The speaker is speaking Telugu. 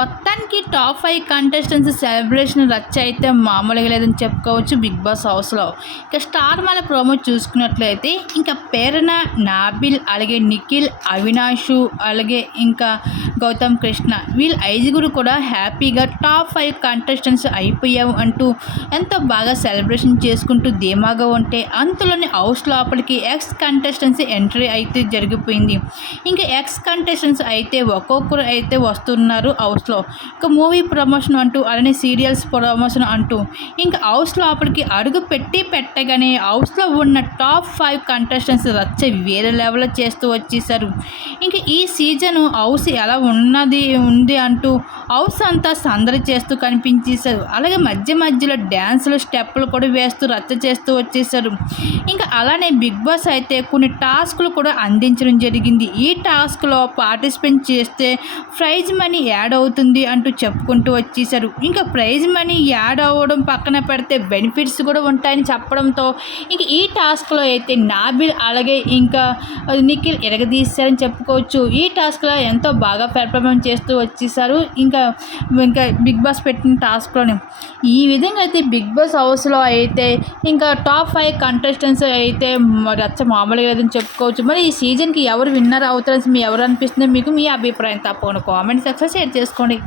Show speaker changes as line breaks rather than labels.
మొత్తానికి టాప్ ఫైవ్ కంటెస్టెంట్స్ సెలబ్రేషన్ రచ్చ అయితే మామూలుగా లేదని చెప్పుకోవచ్చు బిగ్ బాస్ హౌస్లో. ఇక స్టార్ మాల ప్రోమో చూసుకున్నట్లయితే ఇంకా పేరణ నాబిల్ అలాగే నిఖిల్ అవినాష్ అలాగే ఇంకా గౌతమ్ కృష్ణ వీళ్ళు ఐదుగురు కూడా హ్యాపీగా టాప్ ఫైవ్ కంటెస్టెంట్స్ అయిపోయావు అంటూ ఎంతో బాగా సెలబ్రేషన్ చేసుకుంటూ ధీమాగా ఉంటే అంతలోని హౌస్ లోపలికి ఎక్స్ కంటెస్టెంట్స్ ఎంట్రీ అయితే జరిగిపోయింది. ఇంకా ఎక్స్ కంటెస్టెంట్స్ అయితే ఒక్కొక్కరు అయితే వస్తున్నారు. హౌస్ హౌస్లో ఇంకా మూవీ ప్రమోషన్ అంటూ అలానే సీరియల్స్ ప్రమోషన్ అంటూ ఇంకా హౌస్లో అప్పటికి అడుగు పెట్టి పెట్టగానే హౌస్లో ఉన్న టాప్ ఫైవ్ కంటెస్టెంట్స్ వచ్చే వేరే లెవెల్లో చేస్తూ వచ్చేసారు. ఇంకా ఈ సీజన్ హౌస్ ఎలా ఉన్నది ఉంది అంటూ హౌస్ అంతా సందడి చేస్తూ కనిపించేశారు. అలాగే మధ్య మధ్యలో డ్యాన్సులు స్టెప్పులు కూడా వేస్తూ రచ్చ చేస్తూ వచ్చేసారు ఇంకా అలానే బిగ్ బాస్ అయితే కొన్ని టాస్క్లు కూడా అందించడం జరిగింది. ఈ టాస్క్లో పార్టిసిపేట్ చేస్తే ప్రైజ్ మనీ యాడ్ అవుతుంది అంటూ చెప్పుకుంటూ వచ్చేసారు ఇంకా ప్రైజ్ మనీ యాడ్ అవ్వడం పక్కన పెడితే బెనిఫిట్స్ కూడా ఉంటాయని చెప్పడంతో ఇంక ఈ టాస్క్లో అయితే నాబిల్ అలాగే ఇంకా నిఖిల్ ఎరగదీశారని చెప్పుకోవచ్చు. ఈ టాస్క్లో ఎంతో బాగా పెర్ఫార్మెన్స్ చేస్తూ వచ్చేసారు ఇంకా ఇంకా బిగ్ బాస్ పెట్టిన టాస్క్లోనే. ఈ విధంగా అయితే బిగ్ బాస్ హౌస్లో అయితే ఇంకా టాప్ ఫైవ్ కంటెస్టెంట్స్ అయితే మరి అచ్చ మామూలుగా లేదని చెప్పుకోవచ్చు. మరి ఈ సీజన్కి ఎవరు విన్నర్ అవుతారని మీ ఎవరు అనిపిస్తుంది మీకు మీ అభిప్రాయం తప్పకుండా కామెంట్ సెక్షన్ షేర్ చేసుకోండి.